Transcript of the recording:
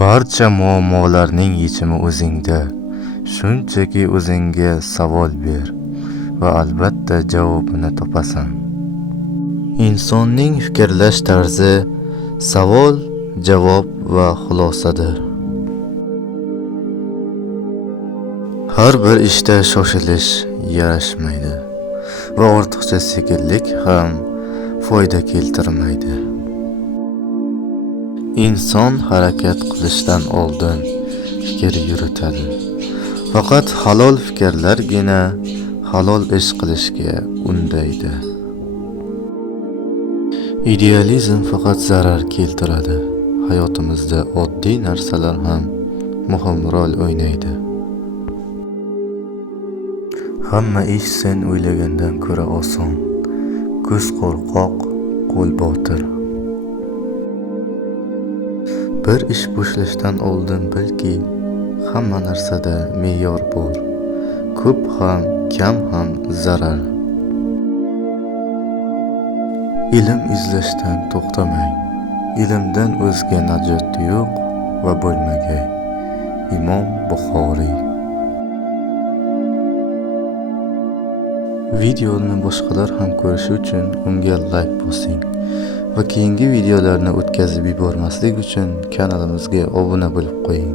Barcha muammolarning yechimi o'zingda. Shunchaki o'zingga savol ber va albatta javobini topasan. Insonning fikrlash tarzi savol, javob va xulosadir. Har bir ishda shoshilish yarashmaydi va ortiqcha sekinlik ham foyda keltirmaydi. Inson harakat qilishdan oldin fikr yuritadi. Faqat halol fikrlargina halol ish qilishga undaydi. Idealizm faqat zarar keltiradi. Hayotimizda oddiy narsalar ham muhim rol o'ynaydi. Hamma ish sen o'ylagandan ko'ra oson. Ko'z qo'rqoq, qo'l botir. Bir ish boshlashdan oldin bilki, hamma narsada me'yor bor. Ko'p ham, kam ham zarar. Ilm izlashdan to'xtamang. Ilmdan o'zga najot yo'q va bo'lmagay. Imom Buxoriy. Videoni boshqalar ham ko'rishi uchun unga like bosing va keyingi videolarni o'tkazib yubormaslik uchun kanalimizga obuna bo'lib qo'ying.